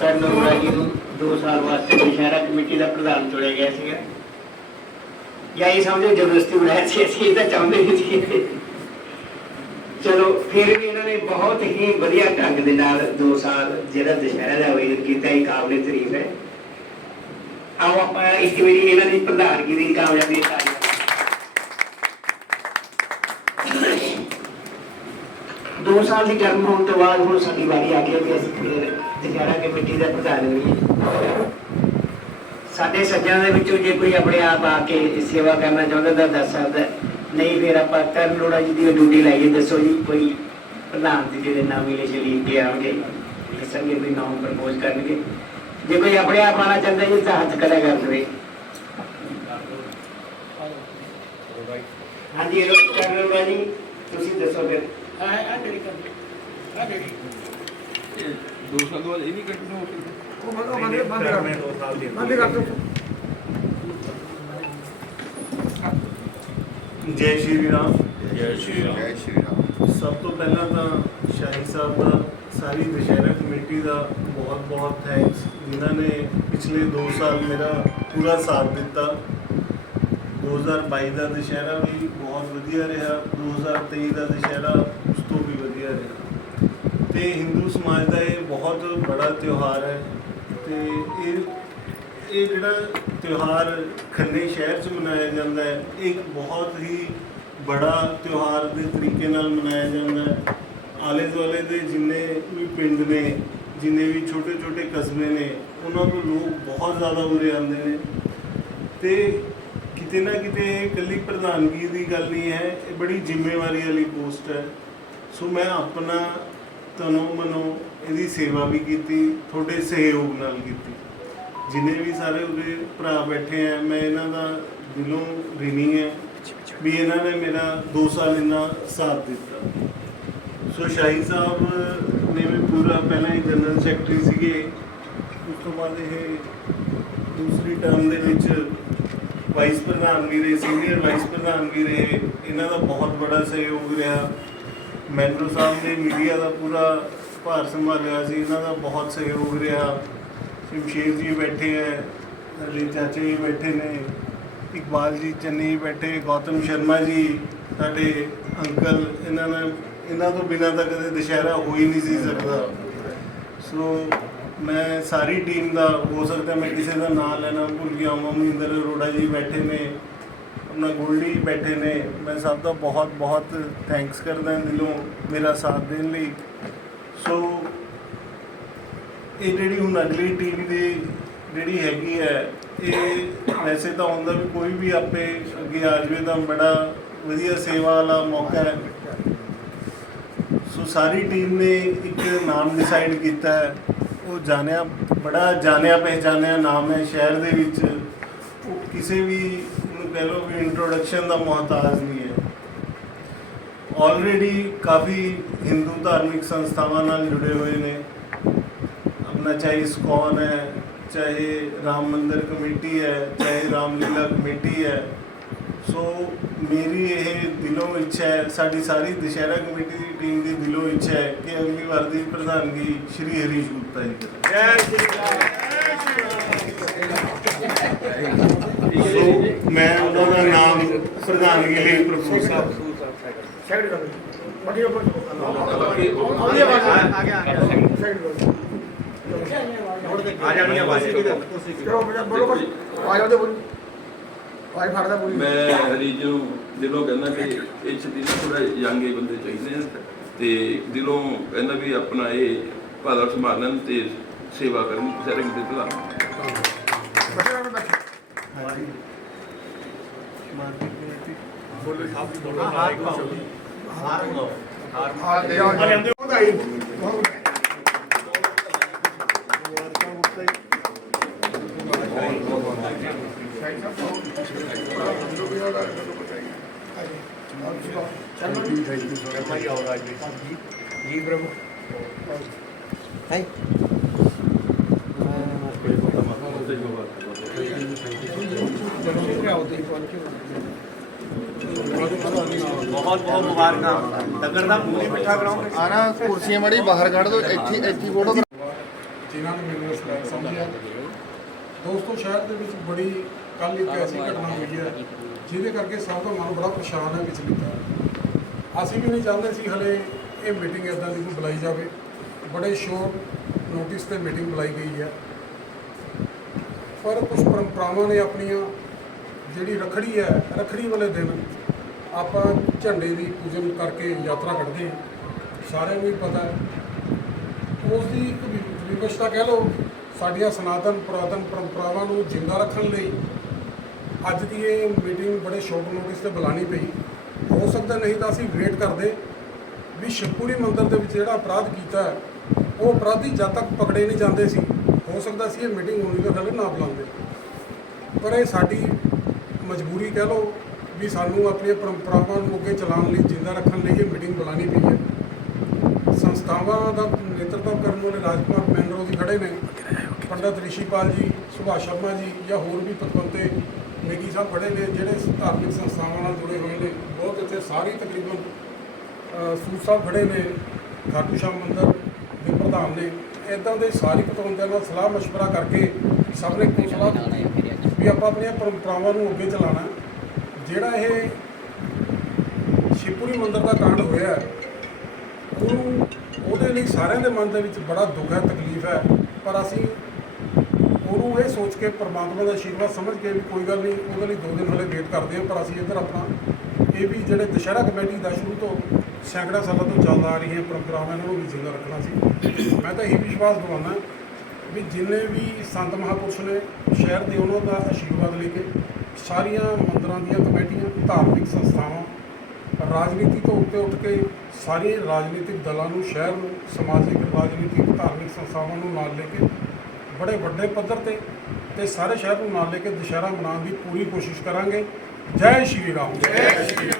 ਕਰਨ ਅਰੋੜਾ ਜੀ ਨੂੰ 2 ਸਾਲ ਵਾਸਤੇ ਦੁਸ਼ਹਿਰਾ ਕਮੇਟੀ ਦਾ ਪ੍ਰਧਾਨ ਚੁਣਿਆ ਗਿਆ ਸੀਗਾ। ਜਾਂ ਇਹ ਸਮਝੋ ਜ਼ਬਰਦਸਤੀ ਬਣਾਇਆ ਸੀ, ਅਸੀਂ ਤਾਂ ਚਾਹੁੰਦੇ ਨਹੀਂ ਸੀ। ਚਲੋ, ਫਿਰ ਵੀ ਇਹਨਾਂ ਨੇ ਬਹੁਤ ਹੀ ਵਧੀਆ ਢੰਗ ਦੇ ਨਾਲ 2 ਸਾਲ ਜਿਹੜਾ ਦੁਸ਼ਹਿਰਾ ਦਾ ਆਯੋਜਨ ਕੀਤਾ, ਇਹ ਕਾਬਲੇ ਤਾਰੀਫ ਹੈ। ਆਓ ਆਪਾਂ ਇੱਕ ਵਾਰੀ ਇਹਨਾਂ ਦੀ ਪ੍ਰਧਾਨਗੀ ਦੀ ਕਾਮਯਾਬੀ ਦੀ ਤਾਰੀਫ ਸਾਲ ਦੀ ਟਰਮ ਹੋਣ ਤੋਂ ਬਾਅਦ ਹੁਣ ਸਾਡੀ ਵਾਰੀ ਆ ਗਈ ਹੈ ਵੀ ਅਸੀਂ ਫਿਰ ਦੁਸ਼ਹਿਰਾ ਕਮੇਟੀ ਦਾ ਪ੍ਰਧਾਨ ਹੋਈਏ ਸਾਡੇ ਸੱਜਣਾਂ ਦੇ ਵਿੱਚੋਂ ਜੇ ਕੋਈ ਆਪਣੇ ਆਪ ਆ ਕੇ ਸੇਵਾ ਕਰਨਾ ਚਾਹੁੰਦਾ ਤਾਂ ਦੱਸ ਸਕਦਾ ਨਹੀਂ, ਫਿਰ ਆਪਾਂ ਕਰਨ ਲੋੜਾ ਜੀ ਦੀ ਡਿਊਟੀ ਲਾਈਏ। ਦੱਸੋ ਜੀ, ਕੋਈ ਪ੍ਰਧਾਨ ਜੀ ਜਿਹੜੇ ਨਾਮ ਮਿਲੇ ਸ਼ਰੀਕ ਕੇ ਆਉਣਗੇ, ਦੱਸਣਗੇ ਵੀ ਨਾਮ ਪ੍ਰਪੋਜ਼ ਕਰਨਗੇ। ਜੇ ਕੋਈ ਆਪਣੇ ਆਪ ਆਣਾ ਚਾਹੁੰਦਾ ਜੀ, ਤਾਂ ਹੱਥ ਖੜਾ ਕਰ ਦੇਵੇ। ਹਾਂਜੀ ਕਰਨ ਲੋੜਾ ਤੁਸੀਂ ਦੱਸੋ ਫਿਰ। ਦੋ। ਸਾਲ ਬਾਅਦ ਇਹ ਨਹੀਂ ਕੰਟੀਨਿਊ ਹੋ ਸਕਦਾ ਉਹ ਬੰਦ ਉਹ ਬੰਦ ਬੰਦ ਕਰ। ਬੰਦ ਕਰ ਦੋ। ਜੈ ਸ਼੍ਰੀ ਰਾਮ। ਜੈ ਸ਼੍ਰੀ ਰਾਮ। ਜੈ ਸ਼੍ਰੀ ਰਾਮ। ਸਭ ਤੋਂ ਪਹਿਲਾਂ ਤਾਂ ਸ਼ਾਹੀ ਸਾਹਿਬ ਦਾ ਸਾਰੀ ਦੁਸ਼ਹਿਰਾ ਕਮੇਟੀ ਦਾ ਬਹੁਤ ਬਹੁਤ ਥੈਂਕਸ ਜਿਨ੍ਹਾਂ ਨੇ ਪਿਛਲੇ 2 ਸਾਲ ਮੇਰਾ ਪੂਰਾ ਸਾਥ ਦਿੱਤਾ। 2022 ਦਾ ਦੁਸ਼ਹਿਰਾ ਵੀ ਬਹੁਤ ਵਧੀਆ ਰਿਹਾ 2023 ਦਾ ਦੁਸ਼ਹਿਰਾ ਉਸ ਤੋਂ ਵੀ ਵਧੀਆ ਰਿਹਾ। ਤੇ ਹਿੰਦੂ ਸਮਾਜ ਦਾ ਇਹ ਬਹੁਤ ਬੜਾ ਤਿਉਹਾਰ ਹੈ ਤੇ ਇਹ ਇਹ ਜਿਹੜਾ ਤਿਉਹਾਰ ਖੰਨੇ ਸ਼ਹਿਰ 'ਚ ਮਨਾਇਆ ਜਾਂਦਾ ਹੈ, ਇਹ ਇੱਕ ਬਹੁਤ ਹੀ ਬੜਾ ਤਿਉਹਾਰ ਦੇ ਤਰੀਕੇ ਨਾਲ ਮਨਾਇਆ ਜਾਂਦਾ ਹੈ। ਆਲੇ ਦੁਆਲੇ ਦੇ ਜਿੰਨੇ ਵੀ ਪਿੰਡ ਨੇ, ਜਿੰਨੇ ਵੀ ਛੋਟੇ ਛੋਟੇ ਕਸਬੇ ਨੇ, ਉਹਨਾਂ ਤੋਂ ਲੋਕ ਬਹੁਤ ਜ਼ਿਆਦਾ ਉਰੇ ਆਉਂਦੇ ਨੇ। ਤੇ ਕਿਤੇ ਨਾ ਕਿਤੇ ਇਹ ਇਕੱਲੀ ਪ੍ਰਧਾਨਗੀ ਦੀ ਗੱਲ ਨਹੀਂ ਹੈ, ਇਹ ਬੜੀ ਜ਼ਿੰਮੇਵਾਰੀ ਵਾਲੀ ਪੋਸਟ ਹੈ। ਸੋ ਮੈਂ ਆਪਣਾ ਤਨੋਂ ਮਨੋਂ ਇਹਦੀ ਸੇਵਾ ਵੀ ਕੀਤੀ, ਤੁਹਾਡੇ ਸਹਿਯੋਗ ਨਾਲ ਕੀਤੀ। ਜਿੰਨੇ ਵੀ ਸਾਰੇ ਉਹਦੇ ਭਰਾ ਬੈਠੇ ਆ, ਮੈਂ ਇਹਨਾਂ ਦਾ ਦਿਲੋਂ ਰਿਣੀ ਹੈ ਵੀ ਇਹਨਾਂ ਨੇ ਮੇਰਾ 2 ਸਾਲ ਇੰਨਾ ਸਾਥ ਦਿੱਤਾ। ਸੋ ਸ਼ਾਹੀ ਸਾਹਿਬ ਨੇ ਵੀ ਪੂਰਾ ਪਹਿਲਾਂ ਹੀ ਜਨਰਲ ਸੈਕਟਰੀ ਸੀਗੇ, ਉਸ ਤੋਂ ਬਾਅਦ ਇਹ ਦੂਸਰੀ ਟਰਮ ਦੇ ਵਿੱਚ ਵਾਈਸ ਪ੍ਰਧਾਨ ਵੀ ਰਹੇ ਸੀਨੀਅਰ ਵਾਈਸ ਪ੍ਰਧਾਨ ਵੀ ਰਹੇ ਇਹਨਾਂ ਦਾ ਬਹੁਤ ਬੜਾ ਸਹਿਯੋਗ ਰਿਹਾ। ਮੈਂਡੋ ਸਾਹਿਬ ਨੇ ਮੀਡੀਆ ਦਾ ਪੂਰਾ ਭਾਰ ਸੰਭਾਲਿਆ ਸੀ, ਇਹਨਾਂ ਦਾ ਬਹੁਤ ਸਹਿਯੋਗ ਰਿਹਾ। ਸ਼ਮਸ਼ੇਰ ਜੀ ਬੈਠੇ ਹੈ ਸਾਡੇ ਚਾਚੇ ਜੀ ਬੈਠੇ ਨੇ, ਇਕਬਾਲ ਜੀ, ਚੰਨੀ ਬੈਠੇ, ਗੌਤਮ ਸ਼ਰਮਾ ਜੀ, ਸਾਡੇ ਅੰਕਲ, ਇਹਨਾਂ ਨੇ ਇਹਨਾਂ ਤੋਂ ਬਿਨਾਂ ਤਾਂ ਕਦੇ ਦੁਸ਼ਹਿਰਾ ਹੋ ਹੀ ਨਹੀਂ ਸੀ ਸਕਦਾ। ਸੋ ਮੈਂ ਸਾਰੀ ਟੀਮ ਦਾ, ਹੋ ਸਕਦਾ ਮੈਂ ਕਿਸੇ ਦਾ ਨਾਮ ਲੈਣਾ ਭੁੱਲ ਗਿਆ ਹਾਂ ਮਹਿੰਦਰ ਅਰੋੜਾ ਜੀ ਬੈਠੇ ਨੇ, ਆਪਣਾ ਗੋਲਡੀ ਬੈਠੇ ਨੇ। ਮੈਂ ਸਭ ਦਾ ਬਹੁਤ ਬਹੁਤ ਥੈਂਕਸ ਕਰਦਾ ਦਿਲੋਂ ਮੇਰਾ ਸਾਥ ਦੇਣ ਲਈ। ਸੋ ਇਹ ਜਿਹੜੀ ਹੁਣ ਅਗਲੀ ਟੀਮ ਦੀ ਜਿਹੜੀ ਹੈਗੀ ਹੈ, ਇਹ ਵੈਸੇ ਤਾਂ ਹੁੰਦਾ ਵੀ ਕੋਈ ਵੀ ਆਪੇ ਅੱਗੇ ਆ ਜਾਵੇ ਤਾਂ ਬੜਾ ਵਧੀਆ ਸੇਵਾ ਵਾਲਾ ਮੌਕਾ ਹੈ। ਸੋ ਸਾਰੀ ਟੀਮ ਨੇ ਇੱਕ ਨਾਮ ਡਿਸਾਈਡ ਕੀਤਾ ਹੈ। ਉਹ ਜਾਣਿਆ, ਬੜਾ ਜਾਣਿਆ ਪਹਿਚਾਨਿਆ ਨਾਮ ਹੈ ਸ਼ਹਿਰ ਦੇ ਵਿੱਚ। ਉਹ ਕਿਸੇ ਵੀ ਨੂੰ ਕਹਿ ਲਓ ਵੀ ਇੰਟਰੋਡਕਸ਼ਨ ਦਾ ਮੁਹਤਾਜ ਨਹੀਂ ਹੈ। ਆਲਰੇਡੀ ਕਾਫੀ ਹਿੰਦੂ ਧਾਰਮਿਕ ਸੰਸਥਾਵਾਂ ਨਾਲ ਜੁੜੇ ਹੋਏ ਨੇ। ਆਪਣਾ ਚਾਹੇ ਇਸਕੌਨ ਹੈ, ਚਾਹੇ ਰਾਮ ਮੰਦਿਰ ਕਮੇਟੀ ਹੈ, ਚਾਹੇ ਰਾਮਲੀਲਾ ਕਮੇਟੀ ਹੈ। ਸੋ ਮੇਰੀ ਇਹ ਦਿਲੋਂ ਇੱਛਾ ਹੈ ਸਾਡੀ ਸਾਰੀ ਦੁਸ਼ਹਿਰਾ ਕਮੇਟੀ ਦੀ ਟੀਮ ਦੀ ਦਿਲੋਂ ਇੱਛਾ ਹੈ ਕਿ ਅਗਲੀ ਵਾਰ ਦੀ ਪ੍ਰਧਾਨਗੀ ਸ਼੍ਰੀ ਹਰੀਸ਼ ਗੁਪਤਾ ਜੀ ਕਰੇ ਸੋ ਮੈਂ ਉਹਨਾਂ ਦਾ ਨਾਮ ਪ੍ਰਧਾਨਗੀ ਲਈ ਪ੍ਰਪੋਜ਼ ਕਰਦਾ। ਸਾਈਡ ਕਰ ਬੜੀ ਉੱਪਰ ਆਗੇ ਆਗੇ ਆ ਜਾਣੀ ਆਵਾਜ਼ ਚਲੋ ਬੜਾ ਬਸ। ਆ ਜਾਓ ਫੜਦਾ ਪੂਰੀ। ਮੈਂ ਹਰੀਜ ਨੂੰ ਦਿਲੋਂ ਕਹਿੰਦਾ ਕਿ ਇਹ ਛੇਤੀ ਨਾ ਥੋੜਾ ਯੰਗੇ ਬੰਦੇ ਚਾਹੀਦੇ ਆ ਤੇ ਦਿਲੋਂ ਕਹਿੰਦਾ ਵੀ ਆਪਣਾ ਇਹ ਭਾਦਰ ਸੰਭਾਲਣ ਤੇ ਸੇਵਾ ਕਰਨ ਸਾਰੇ ਕਿਤੇ ਭਲਾ। ਦੇ ਆ ਜਾਂਦੇ ਉਹਦਾ ਹੀ ਮੁਬਾਰਕਾਂ ਗੁਪਤਾ ਜੀ ਜੀ ਪ੍ਰਭੂ ਬਹੁਤ ਬਹੁਤ ਮੁਬਾਰਕਾਂ। ਨਗਰ ਦਾ ਪੂਰੀ ਮਿੱਠਾ ਕਰਾਉਂਗੇ। ਆ ਨਾ ਕੁਰਸੀਆਂ ਮੜੀ ਬਾਹਰ ਕੱਢ ਦੋ ਇੱਥੇ ਇੱਥੇ ਫੋਟੋ ਜਿਨ੍ਹਾਂ ਨੇ ਮੈਨੂੰ ਸਮਝਿਆ ਦੋਸਤੋ ਸ਼ਹਿਰ ਦੇ ਵਿੱਚ ਬੜੀ ਕੱਲ ਇੱਕ ਐਸੀ ਘਟਨਾ ਹੋਈ ਹੈ ਜਿਹਦੇ ਕਰਕੇ ਸਭ ਦਾ ਮਨ ਬੜਾ ਪਰੇਸ਼ਾਨ ਹੈ ਵਿਚਲਿਤ ਅਸੀਂ ਵੀ ਨਹੀਂ ਚਾਹੁੰਦੇ ਸੀ ਹਲੇ ਇਹ ਮੀਟਿੰਗ ਇਦਾਂ ਦੀ ਕੋਈ ਬੁਲਾਈ ਜਾਵੇ। ਬੜੇ ਸ਼ੋਰ ਨੋਟਿਸ ਤੇ ਮੀਟਿੰਗ ਬੁਲਾਈ ਗਈ ਹੈ। ਪਰ ਕੁਝ ਪਰੰਪਰਾਵਾਂ ਨੇ ਆਪਣੀਆਂ ਜਿਹੜੀ ਰਖੜੀ ਹੈ ਰਖੜੀ ਵਾਲੇ ਦਿਨ ਆਪਾਂ ਝੰਡੇ ਦੀ ਪੂਜਨ ਕਰਕੇ ਯਾਤਰਾ ਕੱਢਦੇ ਹਾਂ। ਸਾਰਿਆਂ ਨੂੰ ਹੀ ਪਤਾ ਹੈ। ਉਸ ਦੀ ਇੱਕ ਵਿਵਸਥਾ ਕਹਿ ਲਓ ਸਾਡੀਆਂ ਸਨਾਤਨ ਪੁਰਾਤਨ ਪਰੰਪਰਾਵਾਂ ਨੂੰ ਜਿੰਦਾ ਰੱਖਣ ਲਈ ਅੱਜ ਦੀ ਇਹ ਮੀਟਿੰਗ ਬੜੇ ਸ਼ੋਰਟ ਨੋਟਿਸ ਤੇ ਬੁਲਾਣੀ ਪਈ। ਹੋ ਸਕਦਾ ਨਹੀਂ ਤਾਂ ਅਸੀਂ ਵੇਟ ਕਰਦੇ ਵੀ ਸ਼ਿਵਪੁਰੀ ਮੰਦਿਰ ਦੇ ਵਿੱਚ ਜਿਹੜਾ ਅਪਰਾਧ ਕੀਤਾ ਹੈ, ਉਹ ਅਪਰਾਧੀ ਜਦ ਤੱਕ ਪਕੜੇ ਨਹੀਂ ਜਾਂਦੇ ਸੀ, ਹੋ ਸਕਦਾ ਸੀ ਇਹ ਮੀਟਿੰਗ ਹੋਣੀ ਦੇ ਥੱਲੇ ਨਾ ਬੁਲਾਉਂਦੇ। ਪਰ ਇਹ ਸਾਡੀ ਮਜਬੂਰੀ ਕਹਿ ਲਓ ਵੀ ਸਾਨੂੰ ਆਪਣੀਆਂ ਪਰੰਪਰਾਵਾਂ ਨੂੰ ਅੱਗੇ ਚਲਾਉਣ ਲਈ, ਜਿੰਦਾ ਰੱਖਣ ਲਈ ਇਹ ਮੀਟਿੰਗ ਬੁਲਾਣੀ ਪਈ ਹੈ। ਸੰਸਥਾਵਾਂ ਦਾ ਨੇਤਰਤਵ ਕਰਨ ਵਾਲੇ ਰਾਜਕੁਮਾਰ ਮੈਂਡਰੋ ਜੀ ਖੜੇ ਨੇ। ਪੰਡਤ ਰਿਸ਼ੀਪਾਲ ਜੀ ਸੁਭਾਸ਼ ਸ਼ਰਮਾ ਜੀ ਜਾਂ ਹੋਰ ਵੀ ਪਤਵੰਤੇ ਨੇਗੀ ਸਾਹਿਬ ਖੜੇ ਨੇ ਜਿਹੜੇ ਧਾਰਮਿਕ ਸੰਸਥਾਵਾਂ ਨਾਲ ਜੁੜੇ ਹੋਏ ਨੇ। ਬਹੁਤ ਇੱਥੇ ਸਾਰੇ ਤਕਰੀਬਨ ਅ, ਸੂਰ ਸਾਹਿਬ ਖੜੇ ਨੇ ਖਾਟੂ ਸ਼ਾਮ ਮੰਦਰ ਦੇ ਪ੍ਰਧਾਨ ਨੇ। ਇਦਾਂ ਦੇ ਸਾਰੇ ਪਤਵੰਤਿਆਂ ਨਾਲ ਸਲਾਹ ਮਸ਼ਵਰਾ ਕਰਕੇ ਸਭ ਨੇ ਇੱਕੋ ਸਲਾਹ ਵੀ ਆਪਾਂ ਆਪਣੀਆਂ ਪਰੰਪਰਾਵਾਂ ਨੂੰ ਅੱਗੇ ਚਲਾਉਣਾ। ਜਿਹੜਾ ਇਹ ਸ਼ਿਵਪੁਰੀ ਮੰਦਰ ਦਾ ਕਾਂਡ ਹੋਇਆ ਉਹਨੂੰ ਉਹਦੇ ਲਈ ਸਾਰਿਆਂ ਦੇ ਮਨ ਦੇ ਵਿੱਚ ਬੜਾ ਦੁੱਖ ਹੈ ਤਕਲੀਫ ਹੈ। ਪਰ ਅਸੀਂ ਉਹਨੂੰ ਇਹ ਸੋਚ ਕੇ ਪਰਮਾਤਮਾ ਦਾ ਆਸ਼ੀਰਵਾਦ ਸਮਝ ਕੇ ਵੀ ਕੋਈ ਗੱਲ ਨਹੀਂ, ਉਹਦੇ ਲਈ ਦੋ ਦਿਨ ਹਲੇ ਵੇਟ ਕਰਦੇ ਹਾਂ ਪਰ ਅਸੀਂ ਇੱਧਰ ਆਪਣਾ ਇਹ ਵੀ ਜਿਹੜੇ ਦੁਸ਼ਹਿਰਾ ਕਮੇਟੀ ਦਾ ਸ਼ੁਰੂ ਤੋਂ ਸੈਂਕੜਾ ਸਾਲਾਂ ਤੋਂ ਚੱਲਦਾ ਆ ਰਹੀ ਹੈ ਪਰੰਪਰਾਵਾਂ ਇਹਨਾਂ ਨੂੰ ਵੀ ਜਿੰਦਾ ਰੱਖਣਾ ਸੀ। ਮੈਂ ਤਾਂ ਇਹ ਵਿਸ਼ਵਾਸ ਦਿਵਾਉਣਾ ਵੀ ਜਿੰਨੇ ਵੀ ਸੰਤ ਮਹਾਪੁਰਸ਼ ਨੇ ਸ਼ਹਿਰ ਦੇ ਉਹਨਾਂ ਦਾ ਆਸ਼ੀਰਵਾਦ ਲੈ ਕੇ ਸਾਰੀਆਂ ਮੰਦਰਾਂ ਦੀਆਂ ਕਮੇਟੀਆਂ, ਧਾਰਮਿਕ ਸੰਸਥਾਵਾਂ, ਰਾਜਨੀਤੀ ਤੋਂ ਉੱਤੇ ਉੱਠ ਕੇ ਸਾਰੇ ਰਾਜਨੀਤਿਕ ਦਲਾਂ ਨੂੰ, ਸ਼ਹਿਰ ਨੂੰ, ਸਮਾਜਿਕ, ਰਾਜਨੀਤਿਕ, ਧਾਰਮਿਕ ਸੰਸਥਾਵਾਂ ਨੂੰ ਨਾਲ ਲੈ ਕੇ ਬੜੇ ਵੱਡੇ ਪੱਧਰ ਤੇ ਤੇ ਸਾਰੇ ਸ਼ਹਿਰ ਨੂੰ ਨਾਲ ਲੈ ਕੇ ਦੁਸ਼ਹਿਰਾ ਮਨਾਉਣ ਦੀ ਪੂਰੀ ਕੋਸ਼ਿਸ਼ ਕਰਾਂਗੇ। ਜੈ ਸ਼੍ਰੀ ਰਾਮ। ਜੈ ਸ਼੍ਰੀ ਰਾਮ।